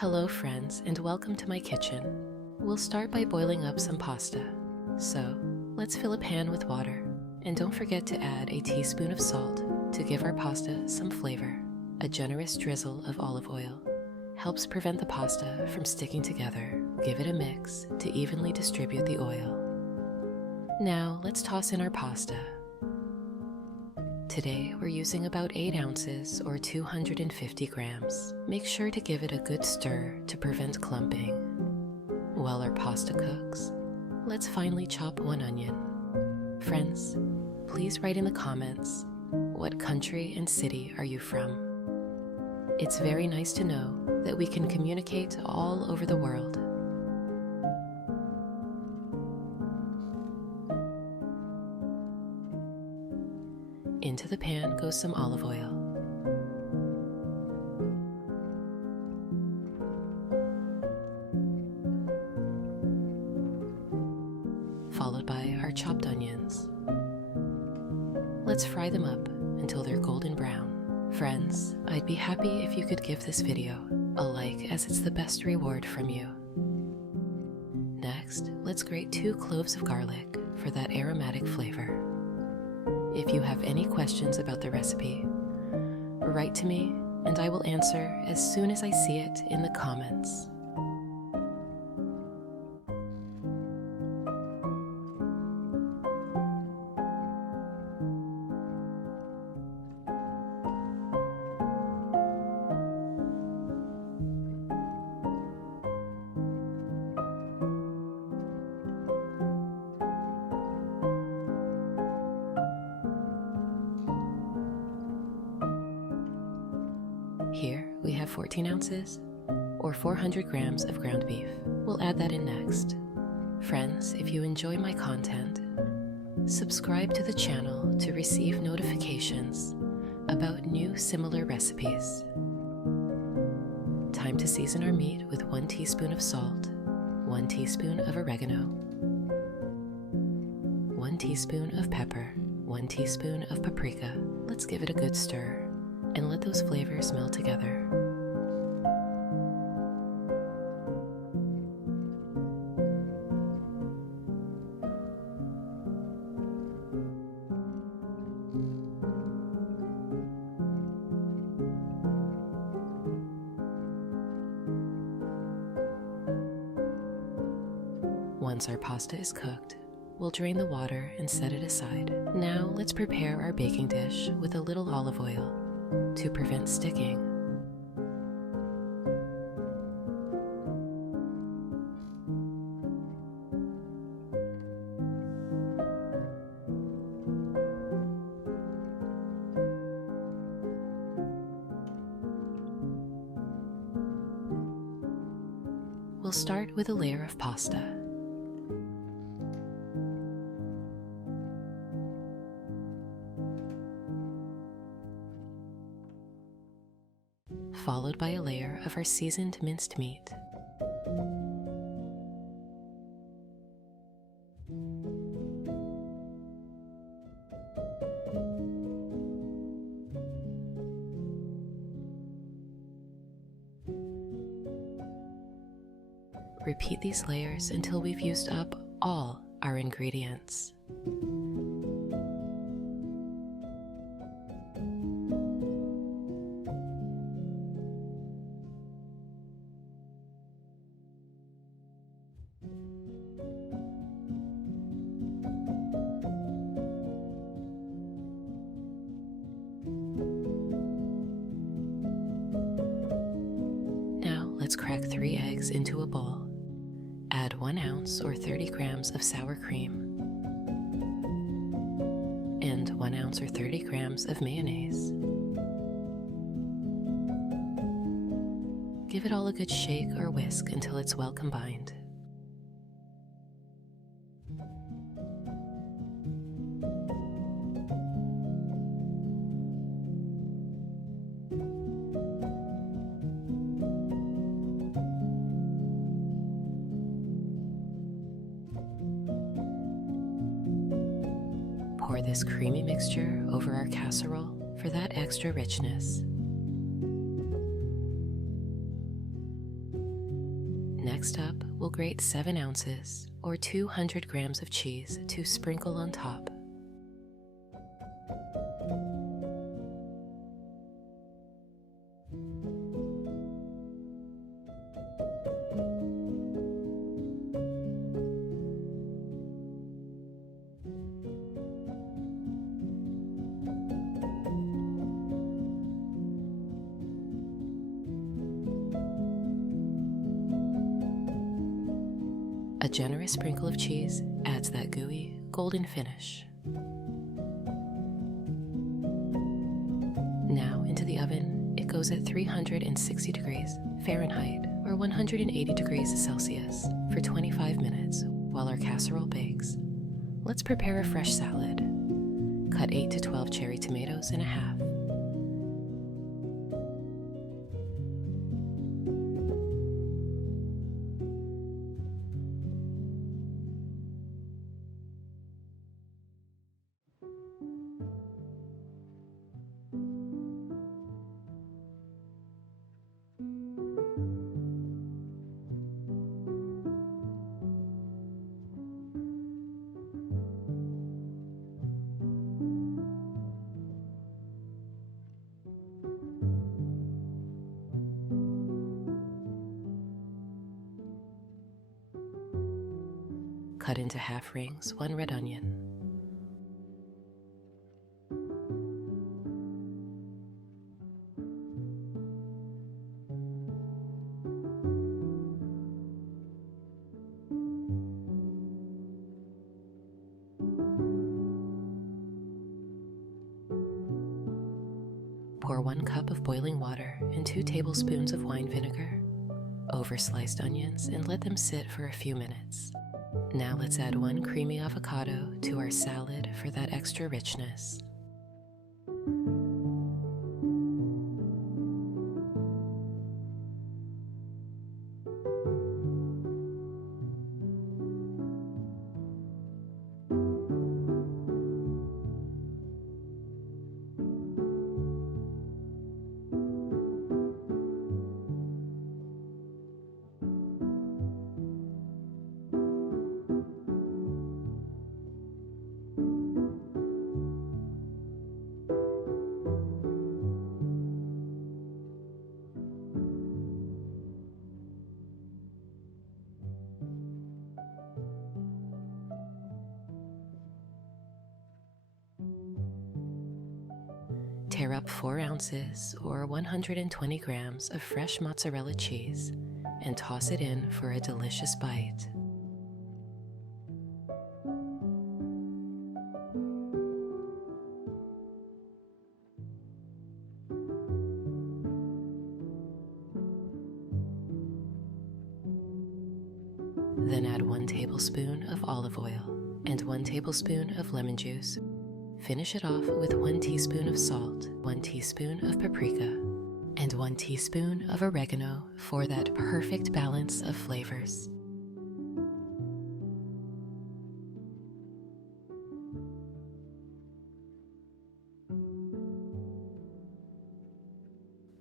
Hello friends, and welcome to my kitchen. We'll start by boiling up some pasta. So, let's fill a pan with water, and don't forget to add a teaspoon of salt to give our pasta some flavor. A generous drizzle of olive oil helps prevent the pasta from sticking together. Give it a mix to evenly distribute the oil. Now, let's toss in our pasta. Today, we're using about 8 ounces or 250 grams. Make sure to give it a good stir to prevent clumping. While our pasta cooks, let's finely chop 1 onion. Friends, please write in the comments, what country and city are you from? It's very nice to know that we can communicate all over the world. Into the pan goes some olive oil. Followed by our chopped onions. Let's fry them up until they're golden brown. Friends, I'd be happy if you could give this video a like, as it's the best reward from you. Next, let's grate 2 cloves of garlic for that aromatic flavor. If you have any questions about the recipe, write to me and I will answer as soon as I see it in the comments. Here we have 14 ounces or 400 grams of ground beef. We'll add that in next. Friends, if you enjoy my content, subscribe to the channel to receive notifications about new similar recipes. Time to season our meat with 1 teaspoon of salt, 1 teaspoon of oregano, 1 teaspoon of pepper, 1 teaspoon of paprika. Let's give it a good stir and let those flavors meld together. Once our pasta is cooked, we'll drain the water and set it aside. Now let's prepare our baking dish with a little olive oil to prevent sticking. We'll start with a layer of pasta. Followed by a layer of our seasoned minced meat. Repeat these layers until we've used up all our ingredients. Let's crack 3 eggs into a bowl. Add 1 ounce or 30 grams of sour cream and 1 ounce or 30 grams of mayonnaise. Give it all a good shake or whisk until it's well combined. Pour this creamy mixture over our casserole for that extra richness. Next up, we'll grate 7 ounces or 200 grams of cheese to sprinkle on top. A generous sprinkle of cheese adds that gooey, golden finish. Now into the oven, it goes at 360 degrees Fahrenheit or 180 degrees Celsius for 25 minutes while our casserole bakes. Let's prepare a fresh salad. Cut 8 to 12 cherry tomatoes in half. Cut into half rings 1 red onion. Pour 1 cup of boiling water and 2 tablespoons of wine vinegar over sliced onions and let them sit for a few minutes. Now let's add 1 creamy avocado to our salad for that extra richness. Tear up 4 ounces or 120 grams of fresh mozzarella cheese and toss it in for a delicious bite. Then add 1 tablespoon of olive oil and 1 tablespoon of lemon juice. Finish it off with 1 teaspoon of salt, 1 teaspoon of paprika, and 1 teaspoon of oregano for that perfect balance of flavors.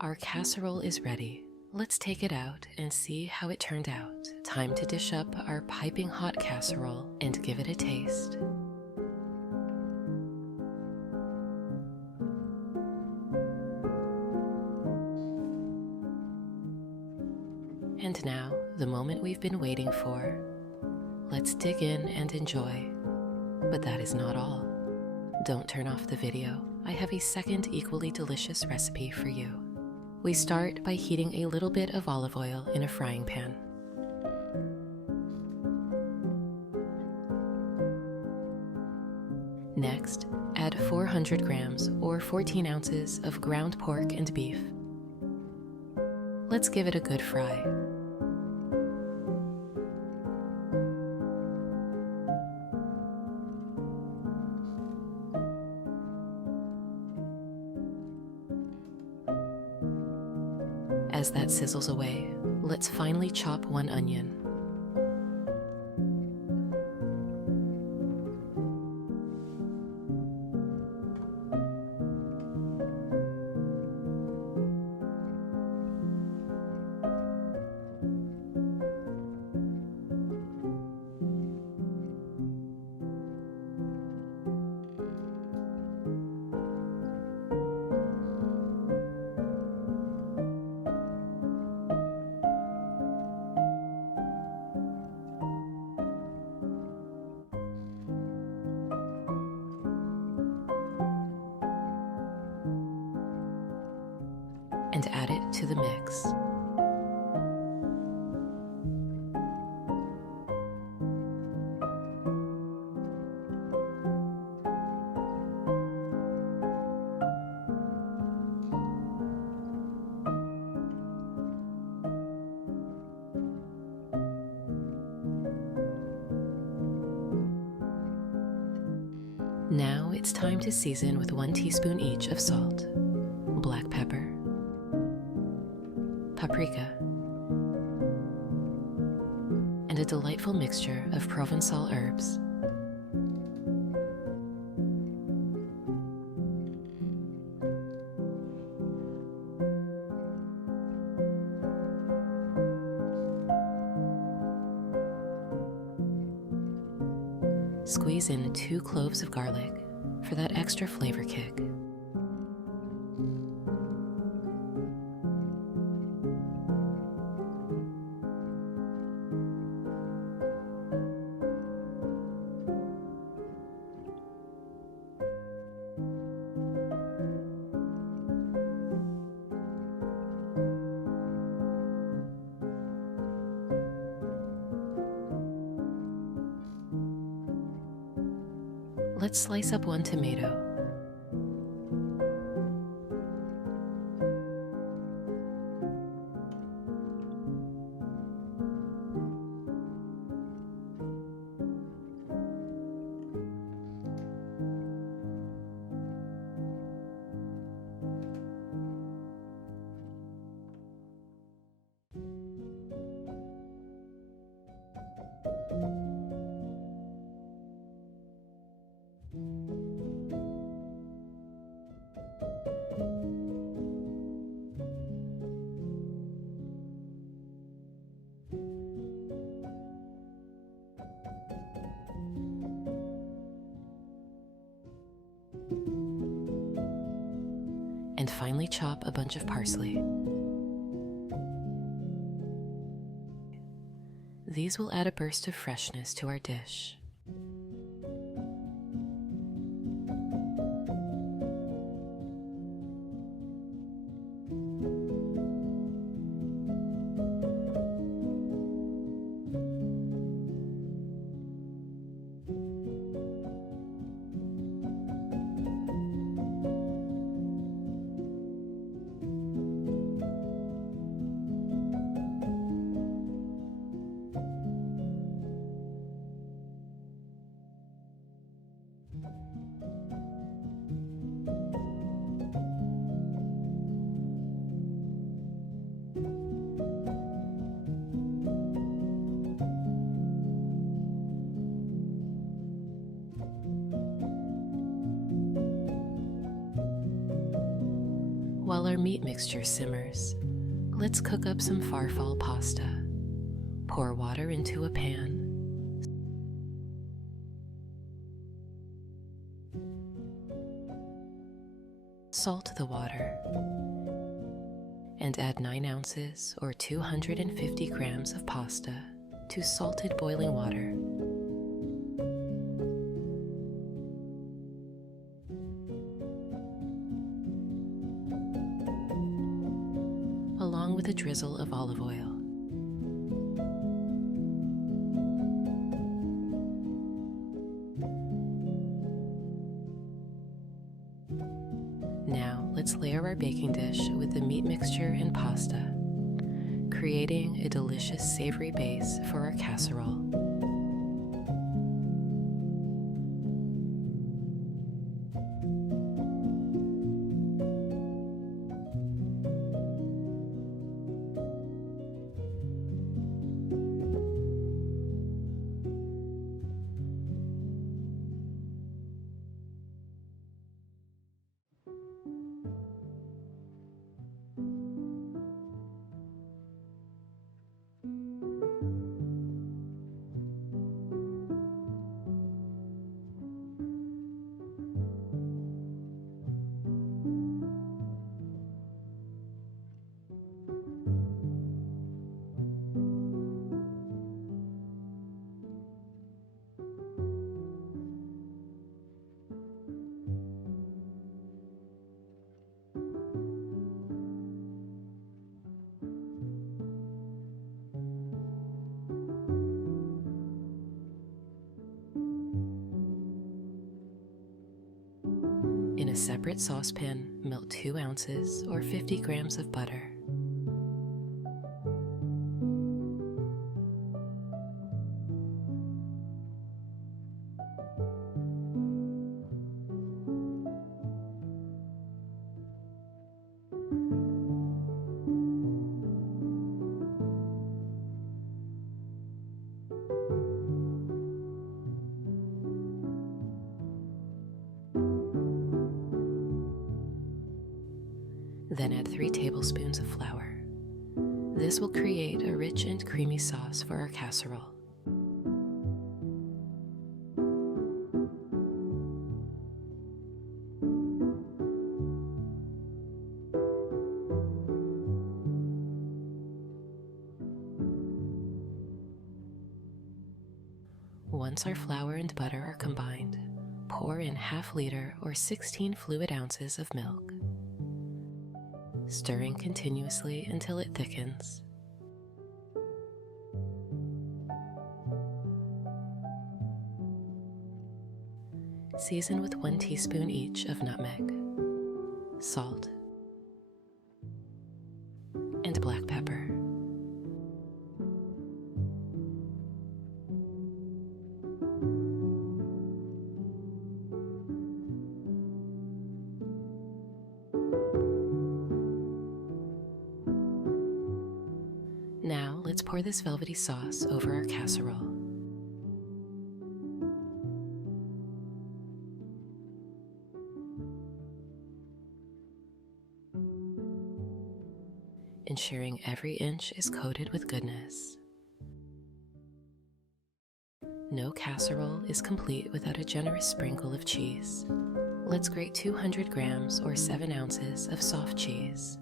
Our casserole is ready. Let's take it out and see how it turned out. Time to dish up our piping hot casserole and give it a taste. And now, the moment we've been waiting for. Let's dig in and enjoy. But that is not all. Don't turn off the video. I have a second equally delicious recipe for you. We start by heating a little bit of olive oil in a frying pan. Next, add 400 grams or 14 ounces of ground pork and beef. Let's give it a good fry. As that sizzles away, let's finely chop 1 onion. and add it to the mix. Now it's time to season with 1 teaspoon each of salt, black pepper, paprika, and a delightful mixture of Provençal herbs. Squeeze in 2 cloves of garlic for that extra flavor kick. Let's slice up 1 tomato. And finally chop a bunch of parsley. These will add a burst of freshness to our dish. While our meat mixture simmers, let's cook up some farfalle pasta. Pour water into a pan. Salt the water and add 9 ounces or 250 grams of pasta to salted boiling water. Along with a drizzle of olive oil. Now let's layer our baking dish with the meat mixture and pasta, creating a delicious savory base for our casserole. separate saucepan, melt 2 ounces or 50 grams of butter. Then add 3 tablespoons of flour. This will create a rich and creamy sauce for our casserole. Once our flour and butter are combined, pour in ½ liter or 16 fluid ounces of milk, stirring continuously until it thickens. Season with 1 teaspoon each of nutmeg, salt, and black pepper. Now let's pour this velvety sauce over our casserole. Ensuring every inch is coated with goodness. No casserole is complete without a generous sprinkle of cheese. Let's grate 200 grams or 7 ounces of soft cheese.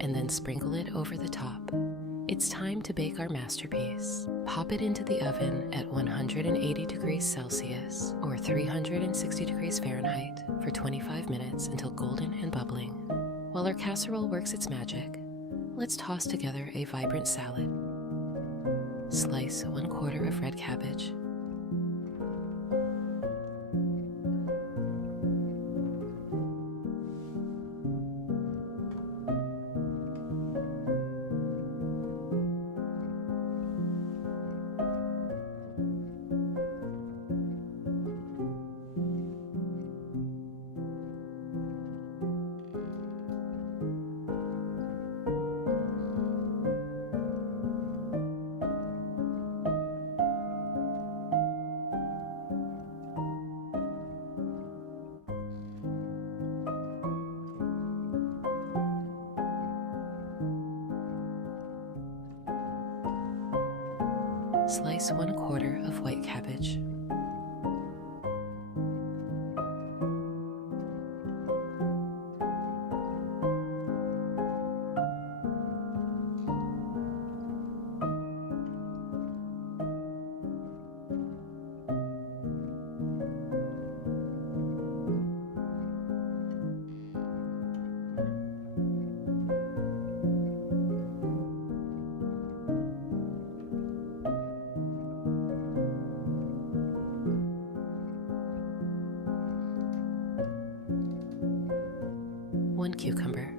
And then sprinkle it over the top. It's time to bake our masterpiece. Pop it into the oven at 180 degrees Celsius or 360 degrees Fahrenheit for 25 minutes until golden and bubbling. While our casserole works its magic, let's toss together a vibrant salad. Slice 1/4 of red cabbage, slice 1/4 of white cabbage, one cucumber,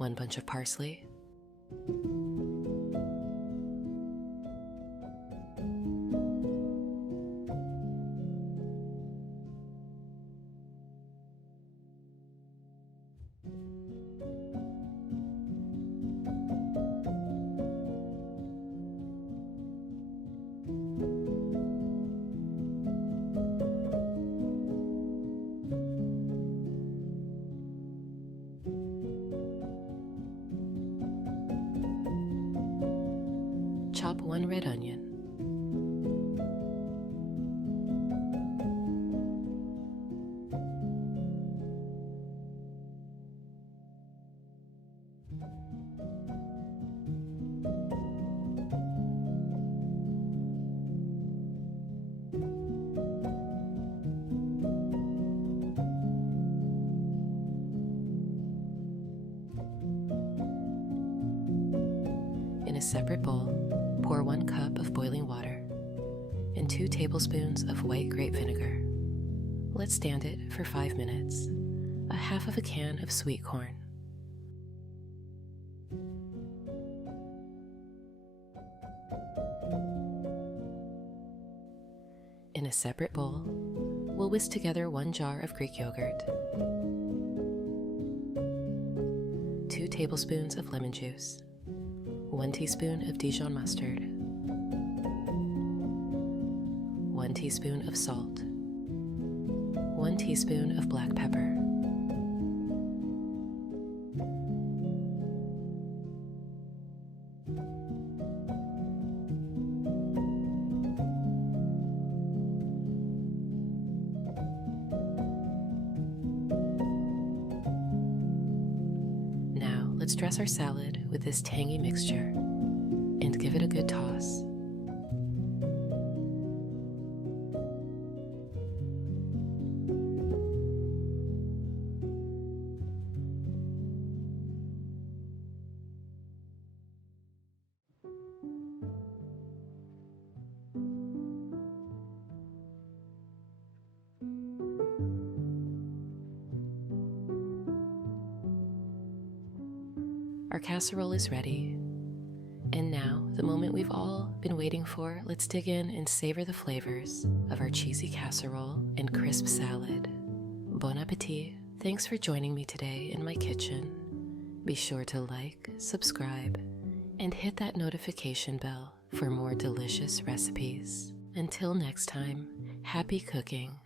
1 bunch of parsley, chop 1 red onion, in a separate bowl, pour 1 cup of boiling water and 2 tablespoons of white grape vinegar. Let's stand it for 5 minutes. A half of a can of sweet corn. In a separate bowl, we'll whisk together 1 jar of Greek yogurt, 2 tablespoons of lemon juice, 1 teaspoon of Dijon mustard, 1 teaspoon of salt, 1 teaspoon of black pepper, Now let's dress our salad with this tangy mixture and give it a good toss. Our casserole is ready. And now, the moment we've all been waiting for, let's dig in and savor the flavors of our cheesy casserole and crisp salad. Bon appetit! Thanks for joining me today in my kitchen. Be sure to like, subscribe, and hit that notification bell for more delicious recipes. Until next time, happy cooking!